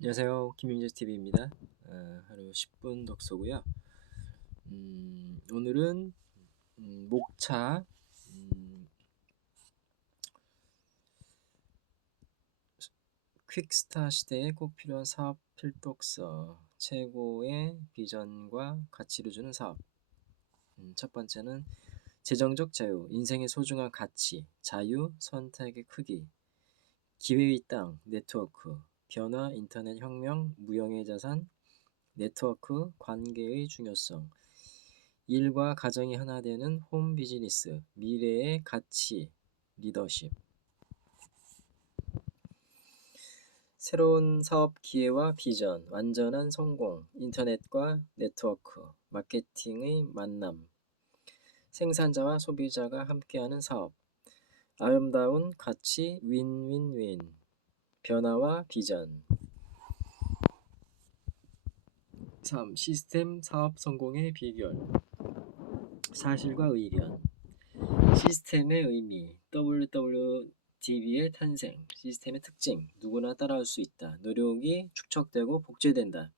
안녕하세요. 김윤재TV입니다. 하루 10분 독서고요. 오늘은 목차 퀵스타 시대에 꼭 필요한 사업 필독서, 최고의 비전과 가치를 주는 사업. 첫 번째는 재정적 자유, 인생의 소중한 가치, 자유, 선택의 크기, 기회의 땅, 네트워크, 변화, 인터넷 혁명, 무형의 자산, 네트워크, 관계의 중요성, 일과 가정이 하나 되는 홈 비즈니스, 미래의 가치, 리더십. 새로운 사업 기회와 비전, 완전한 성공, 인터넷과 네트워크, 마케팅의 만남, 생산자와 소비자가 함께하는 사업, 아름다운 가치, 윈윈윈, 변화와 비전. 3. 시스템 사업 성공의 비결, 사실과 의견, 시스템의 의미, WWDB의 탄생, 시스템의 특징, 누구나 따라할 수 있다. 노력이 축적되고 복제된다.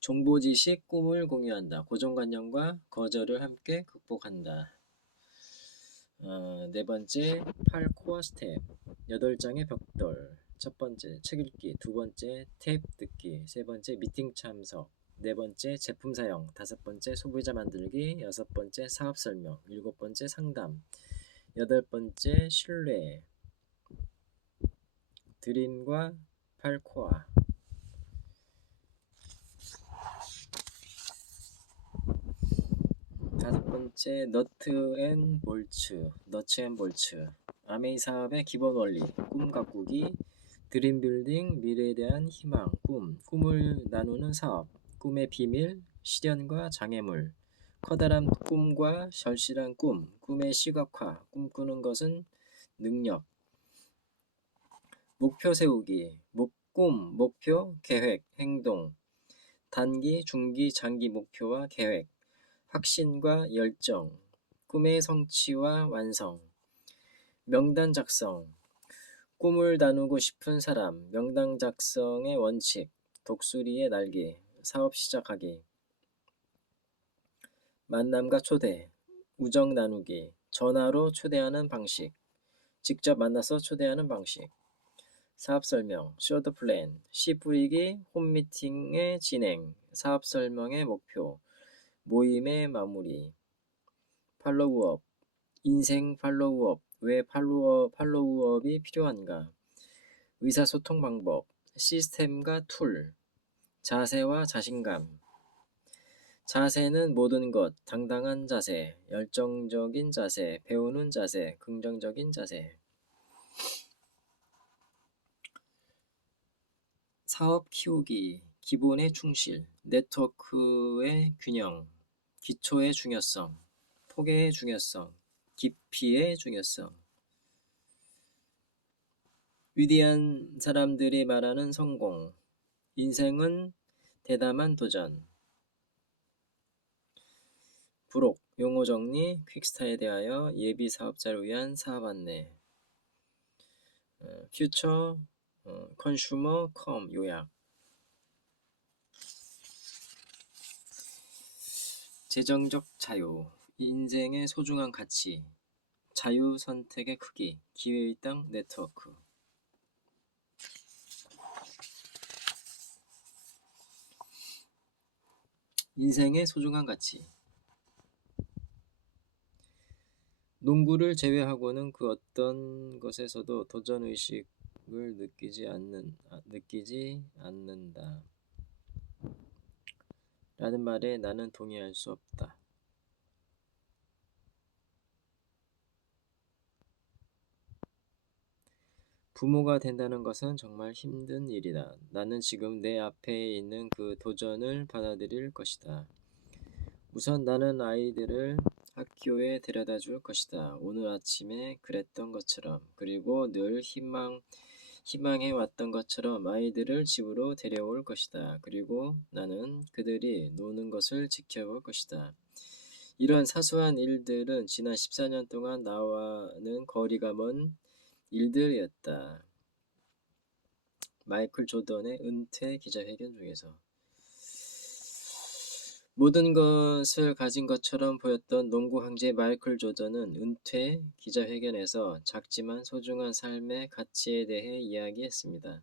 정보지식, 꿈을 공유한다. 고정관념과 거절을 함께 극복한다. 네 번째, 8코어 스텝, 8장의 벽돌. 첫 번째, 책 읽기. 두 번째, 탭 듣기. 세 번째, 미팅 참석. 네 번째, 제품 사용. 다섯 번째, 소비자 만들기. 여섯 번째, 사업 설명. 일곱 번째, 상담. 여덟 번째, 신뢰. 드림과 8코어. 다섯 번째, 너츠 앤 볼츠. 아메이 사업의 기본 원리, 꿈 가꾸기, 드림 빌딩, 미래에 대한 희망, 꿈을 나누는 사업, 꿈의 비밀, 시련과 장애물, 커다란 꿈과 절실한 꿈의 시각화, 꿈꾸는 것은 능력, 목표 세우기, 목표, 계획, 행동, 단기, 중기, 장기 목표와 계획, 확신과 열정, 꿈의 성취와 완성, 명단 작성, 꿈을 나누고 싶은 사람, 명단 작성의 원칙, 독수리의 날개, 사업 시작하기, 만남과 초대, 우정 나누기, 전화로 초대하는 방식, 직접 만나서 초대하는 방식, 사업 설명, 쇼드 플랜, 씨 뿌리기, 홈미팅의 진행, 사업 설명의 목표, 모임의 마무리, 팔로우업, 인생 팔로우업, 왜 팔로우업이 필요한가, 의사소통 방법, 시스템과 툴, 자세와 자신감. 자세는 모든 것, 당당한 자세, 열정적인 자세, 배우는 자세, 긍정적인 자세. 사업 키우기, 기본의 충실, 네트워크의 균형, 기초의 중요성, 폭의 중요성, 깊이의 중요성. 위대한 사람들이 말하는 성공, 인생은 대담한 도전. 부록, 용어 정리, 퀵스타에 대하여 예비 사업자를 위한 사업 안내. 퓨처, 컨슈머, 요약. 재정적 자유, 인생의 소중한 가치, 자유 선택의 크기, 기회의 땅 네트워크. 인생의 소중한 가치. 농구를 제외하고는 그 어떤 것에서도 도전 의식을 느끼지 않는다. 라는 말에 나는 동의할 수 없다. 부모가 된다는 것은 정말 힘든 일이다. 나는 지금 내 앞에 있는 그 도전을 받아들일 것이다. 우선 나는 아이들을 학교에 데려다 줄 것이다. 오늘 아침에 그랬던 것처럼, 그리고 늘 희망해 왔던 것처럼 아이들을 집으로 데려올 것이다. 그리고 나는 그들이 노는 것을 지켜볼 것이다. 이런 사소한 일들은 지난 14년 동안 나와는 거리가 먼 일들이었다. 마이클 조던의 은퇴 기자회견 중에서 모든 것을 가진 것처럼 보였던 농구 황제 마이클 조던은 은퇴 기자회견에서 작지만 소중한 삶의 가치에 대해 이야기했습니다.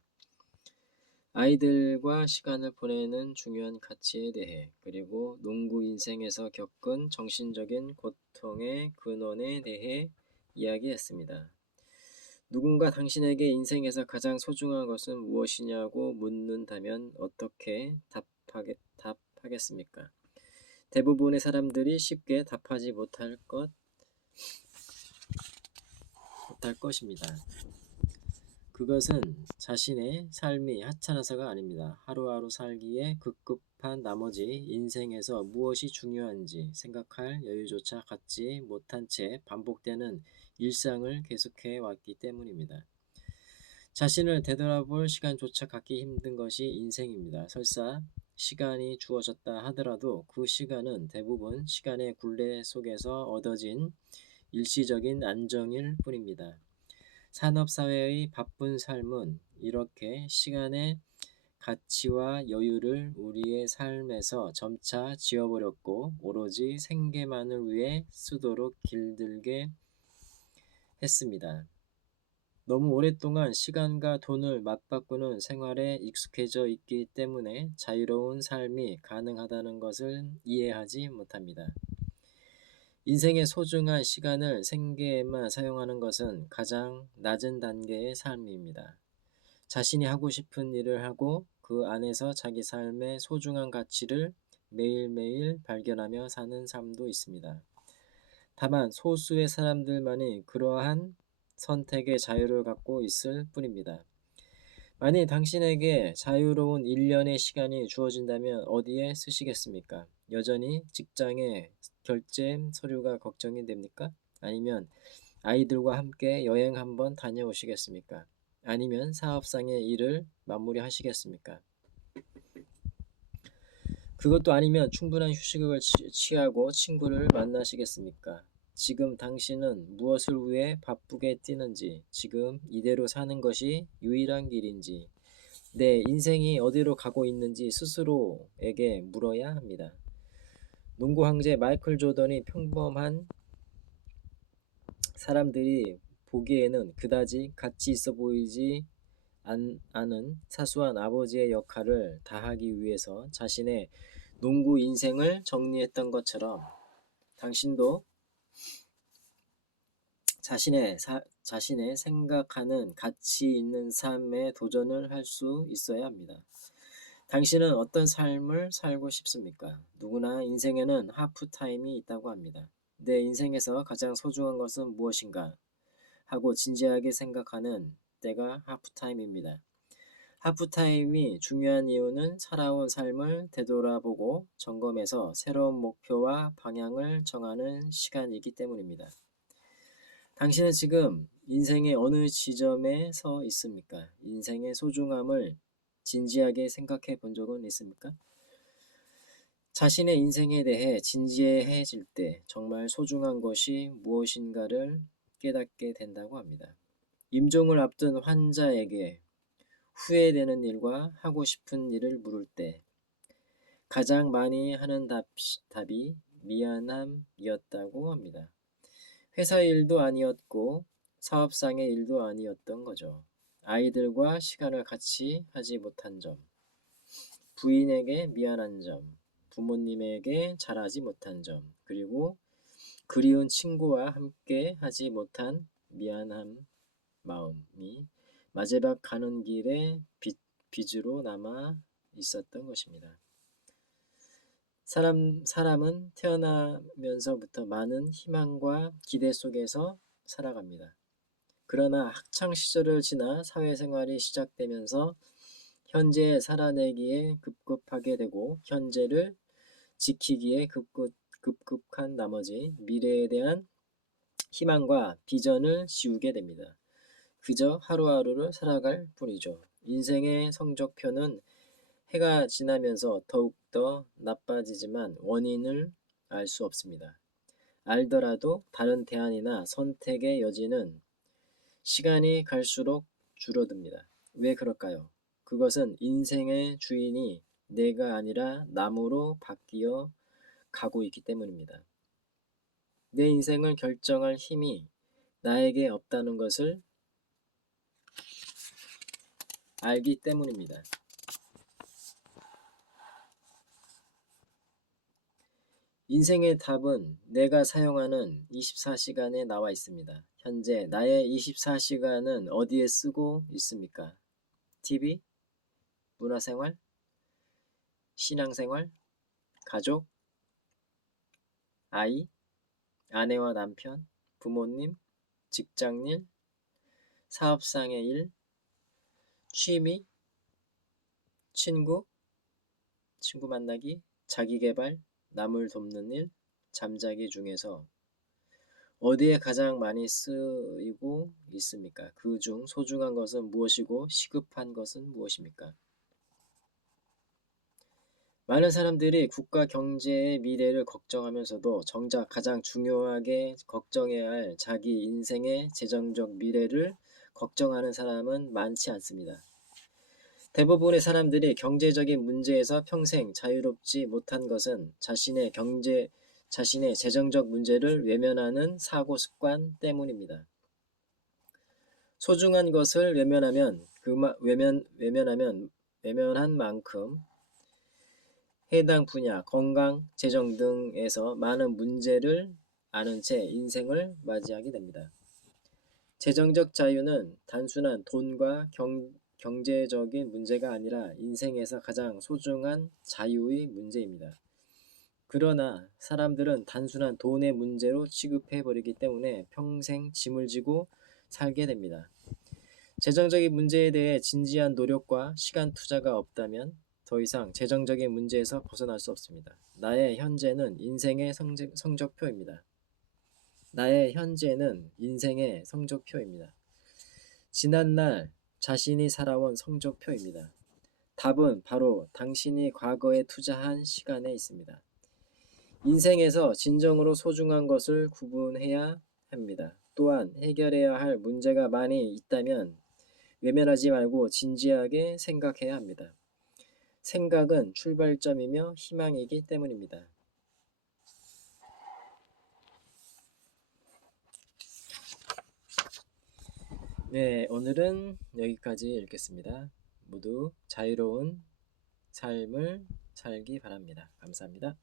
아이들과 시간을 보내는 중요한 가치에 대해, 그리고 농구 인생에서 겪은 정신적인 고통의 근원에 대해 이야기했습니다. 누군가 당신에게 인생에서 가장 소중한 것은 무엇이냐고 묻는다면 어떻게 답하겠습니까? 대부분의 사람들이 쉽게 답하지 못할 것입니다. 그것은 자신의 삶이 하찮아서가 아닙니다. 하루하루 살기에 급급한 나머지 인생에서 무엇이 중요한지 생각할 여유조차 갖지 못한 채 반복되는 일상을 계속해 왔기 때문입니다. 자신을 되돌아볼 시간조차 갖기 힘든 것이 인생입니다. 설사 시간이 주어졌다 하더라도 그 시간은 대부분 시간의 굴레 속에서 얻어진 일시적인 안정일 뿐입니다. 산업사회의 바쁜 삶은 이렇게 시간의 가치와 여유를 우리의 삶에서 점차 지워버렸고 오로지 생계만을 위해 쓰도록 길들게 했습니다. 너무 오랫동안 시간과 돈을 맞바꾸는 생활에 익숙해져 있기 때문에 자유로운 삶이 가능하다는 것을 이해하지 못합니다. 인생의 소중한 시간을 생계에만 사용하는 것은 가장 낮은 단계의 삶입니다. 자신이 하고 싶은 일을 하고 그 안에서 자기 삶의 소중한 가치를 매일매일 발견하며 사는 삶도 있습니다. 다만 소수의 사람들만이 그러한 선택의 자유를 갖고 있을 뿐입니다. 만일 당신에게 자유로운 1년의 시간이 주어진다면 어디에 쓰시겠습니까? 여전히 직장의 결제 서류가 걱정이 됩니까? 아니면 아이들과 함께 여행 한번 다녀오시겠습니까? 아니면 사업상의 일을 마무리하시겠습니까? 그것도 아니면 충분한 휴식을 취하고 친구를 만나시겠습니까? 지금 당신은 무엇을 위해 바쁘게 뛰는지, 지금 이대로 사는 것이 유일한 길인지, 내 인생이 어디로 가고 있는지 스스로에게 물어야 합니다. 농구 황제 마이클 조던이 평범한 사람들이 보기에는 그다지 가치 있어 보이지 않은 사소한 아버지의 역할을 다하기 위해서 자신의 농구 인생을 정리했던 것처럼 당신도 자신의 생각하는 가치 있는 삶에 도전을 할 수 있어야 합니다. 당신은 어떤 삶을 살고 싶습니까? 누구나 인생에는 하프타임이 있다고 합니다. 내 인생에서 가장 소중한 것은 무엇인가 하고 진지하게 생각하는 때가 하프타임입니다. 하프타임이 중요한 이유는 살아온 삶을 되돌아보고 점검해서 새로운 목표와 방향을 정하는 시간이기 때문입니다. 당신은 지금 인생의 어느 지점에 서 있습니까? 인생의 소중함을 진지하게 생각해 본 적은 있습니까? 자신의 인생에 대해 진지해질 때 정말 소중한 것이 무엇인가를 깨닫게 된다고 합니다. 임종을 앞둔 환자에게 후회되는 일과 하고 싶은 일을 물을 때 가장 많이 하는 답이 미안함이었다고 합니다. 회사 일도 아니었고 사업상의 일도 아니었던 거죠. 아이들과 시간을 같이 하지 못한 점, 부인에게 미안한 점, 부모님에게 잘하지 못한 점, 그리고 그리운 친구와 함께 하지 못한 미안한 마음이 마지막 가는 길에 빚으로 남아 있었던 것입니다. 사람은 태어나면서부터 많은 희망과 기대 속에서 살아갑니다. 그러나 학창 시절을 지나 사회생활이 시작되면서 현재에 살아내기에 급급하게 되고 현재를 지키기에 급급한 나머지 미래에 대한 희망과 비전을 지우게 됩니다. 그저 하루하루를 살아갈 뿐이죠. 인생의 성적표는 해가 지나면서 더욱더 나빠지지만 원인을 알 수 없습니다. 알더라도 다른 대안이나 선택의 여지는 시간이 갈수록 줄어듭니다. 왜 그럴까요? 그것은 인생의 주인이 내가 아니라 남으로 바뀌어 가고 있기 때문입니다. 내 인생을 결정할 힘이 나에게 없다는 것을 알기 때문입니다. 인생의 답은 내가 사용하는 24시간에 나와 있습니다. 현재 나의 24시간은 어디에 쓰고 있습니까? TV? 문화생활? 신앙생활? 가족? 아이? 아내와 남편? 부모님? 직장일? 사업상의 일? 취미? 친구? 친구 만나기? 자기계발? 남을 돕는 일? 잠자기 중에서 어디에 가장 많이 쓰이고 있습니까? 그 중 소중한 것은 무엇이고 시급한 것은 무엇입니까? 많은 사람들이 국가 경제의 미래를 걱정하면서도 정작 가장 중요하게 걱정해야 할 자기 인생의 재정적 미래를 걱정하는 사람은 많지 않습니다. 대부분의 사람들이 경제적인 문제에서 평생 자유롭지 못한 것은 자신의 재정적 문제를 외면하는 사고 습관 때문입니다. 소중한 것을 외면한 만큼 해당 분야, 건강, 재정 등에서 많은 문제를 아는 채 인생을 맞이하게 됩니다. 재정적 자유는 단순한 돈과 경제적인 문제가 아니라 인생에서 가장 소중한 자유의 문제입니다. 그러나 사람들은 단순한 돈의 문제로 취급해버리기 때문에 평생 짐을 지고 살게 됩니다. 재정적인 문제에 대해 진지한 노력과 시간 투자가 없다면 더 이상 재정적인 문제에서 벗어날 수 없습니다. 나의 현재는 인생의 성적표입니다. 나의 현재는 인생의 성적표입니다. 지난날 자신이 살아온 성적표입니다. 답은 바로 당신이 과거에 투자한 시간에 있습니다. 인생에서 진정으로 소중한 것을 구분해야 합니다. 또한 해결해야 할 문제가 많이 있다면 외면하지 말고 진지하게 생각해야 합니다. 생각은 출발점이며 희망이기 때문입니다. 네, 오늘은 여기까지 읽겠습니다. 모두 자유로운 삶을 살기 바랍니다. 감사합니다.